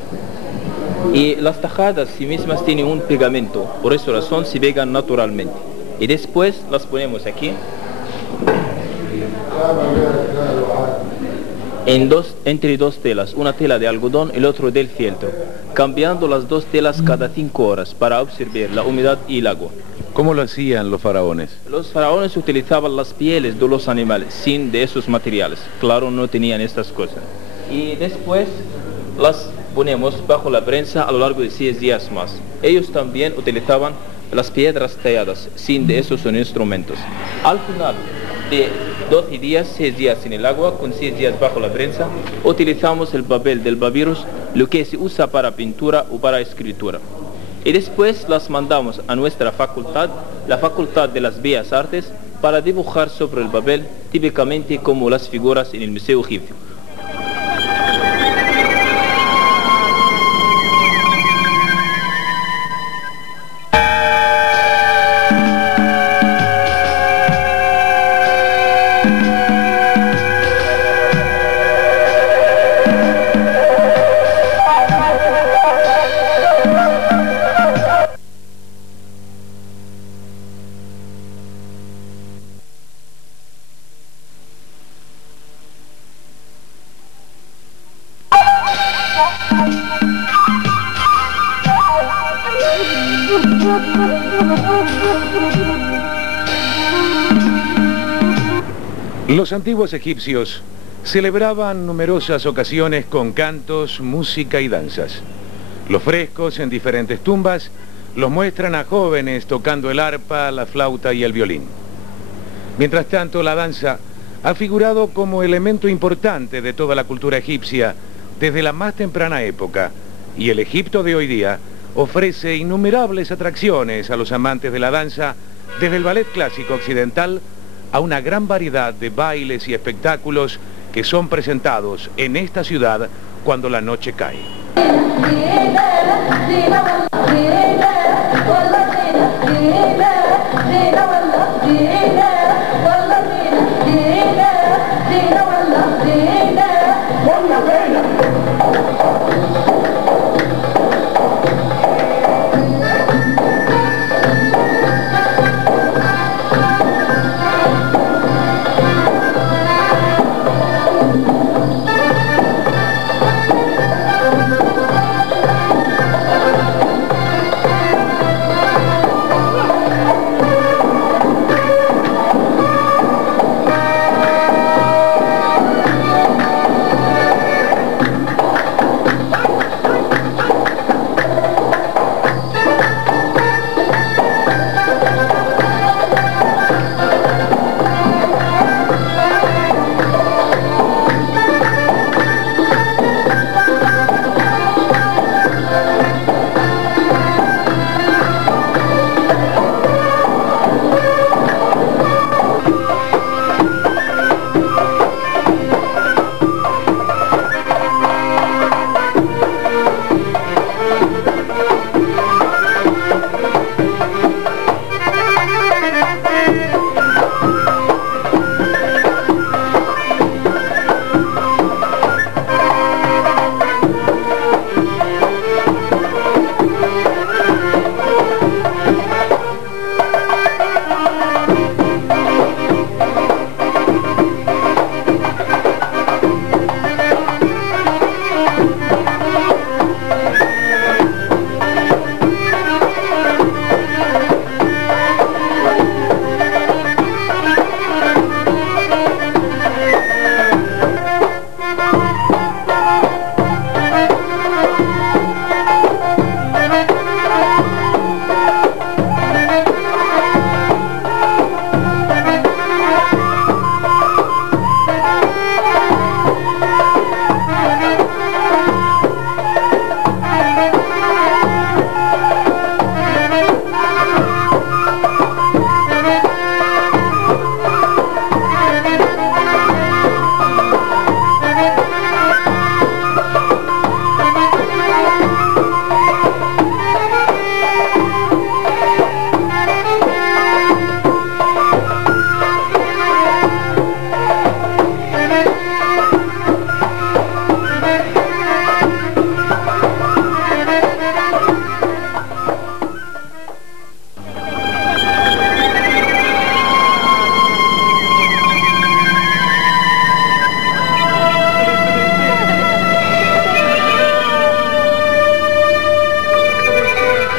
Y las tajadas sí mismas tienen un pegamento, por esa razón se pegan naturalmente. Y después las ponemos aquí entre 2 telas, una tela de algodón y el otro del fieltro, cambiando las 2 telas cada 5 horas para absorber la humedad y el agua. ¿Cómo lo hacían los faraones? Los faraones utilizaban las pieles de los animales, sin de esos materiales. Claro, no tenían estas cosas. Y después las ponemos bajo la prensa a lo largo de 6 días más. Ellos también utilizaban las piedras talladas, sin de esos instrumentos. Al final de 12 días, 6 días en el agua, con 6 días bajo la prensa, utilizamos el papel del papyrus, lo que se usa para pintura o para escritura. Y después las mandamos a nuestra facultad, la Facultad de las Bellas Artes, para dibujar sobre el papel, típicamente como las figuras en el Museo Egipcio. Los antiguos egipcios celebraban numerosas ocasiones con cantos, música y danzas. Los frescos en diferentes tumbas los muestran a jóvenes tocando el arpa, la flauta y el violín. Mientras tanto, la danza ha figurado como elemento importante de toda la cultura egipcia desde la más temprana época, y el Egipto de hoy día ofrece innumerables atracciones a los amantes de la danza, desde el ballet clásico occidental a una gran variedad de bailes y espectáculos que son presentados en esta ciudad cuando la noche cae.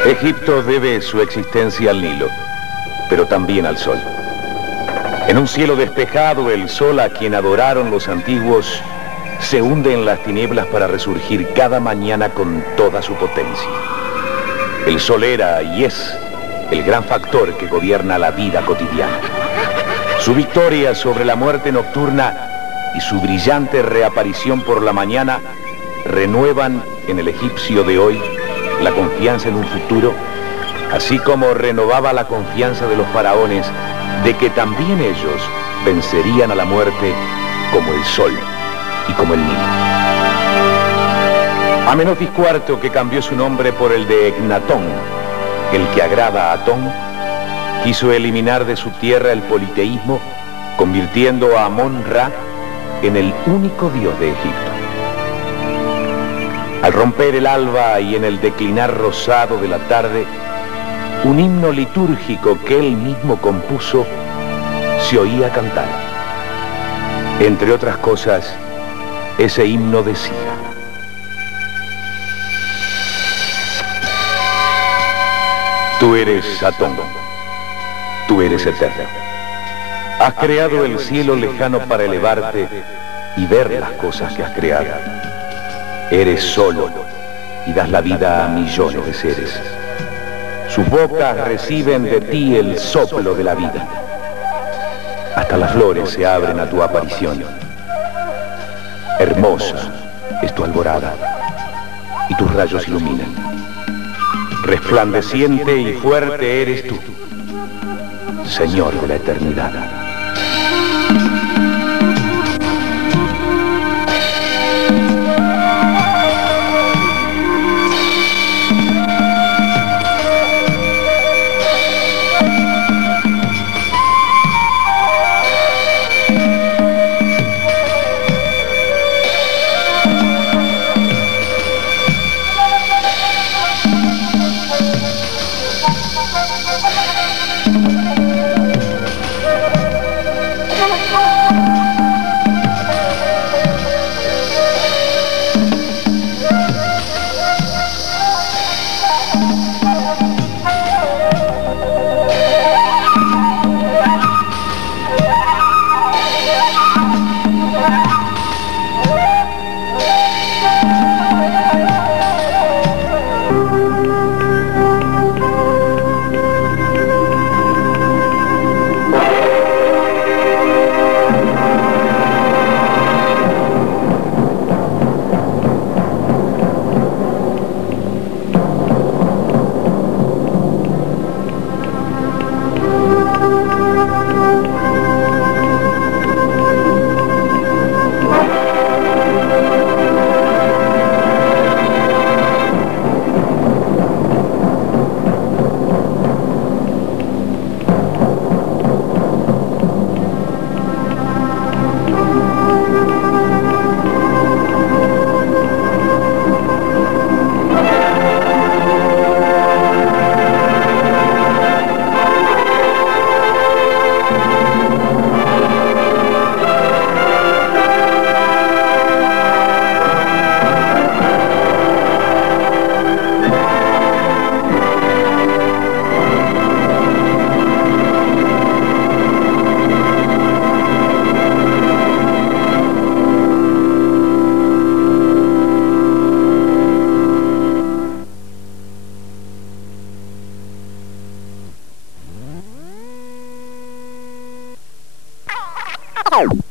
Egipto debe su existencia al Nilo, pero también al sol. En un cielo despejado, el sol a quien adoraron los antiguos se hunde en las tinieblas para resurgir cada mañana con toda su potencia. El sol era y es el gran factor que gobierna la vida cotidiana. Su victoria sobre la muerte nocturna y su brillante reaparición por la mañana renuevan en el egipcio de hoy la confianza en un futuro, así como renovaba la confianza de los faraones de que también ellos vencerían a la muerte como el sol y como el Nilo. Amenofis IV, que cambió su nombre por el de Ecnatón, el que agrada a Atón, quiso eliminar de su tierra el politeísmo, convirtiendo a Amón-Ra en el único dios de Egipto. Al romper el alba y en el declinar rosado de la tarde, un himno litúrgico que él mismo compuso se oía cantar. Entre otras cosas, ese himno decía: tú eres Atón, tú eres eterno. Has creado el cielo lejano para elevarte y ver las cosas que has creado. Eres solo y das la vida a millones de seres. Sus bocas reciben de ti el soplo de la vida. Hasta las flores se abren a tu aparición. Hermosa es tu alborada y tus rayos iluminan. Resplandeciente y fuerte eres tú, Señor de la eternidad. Oh.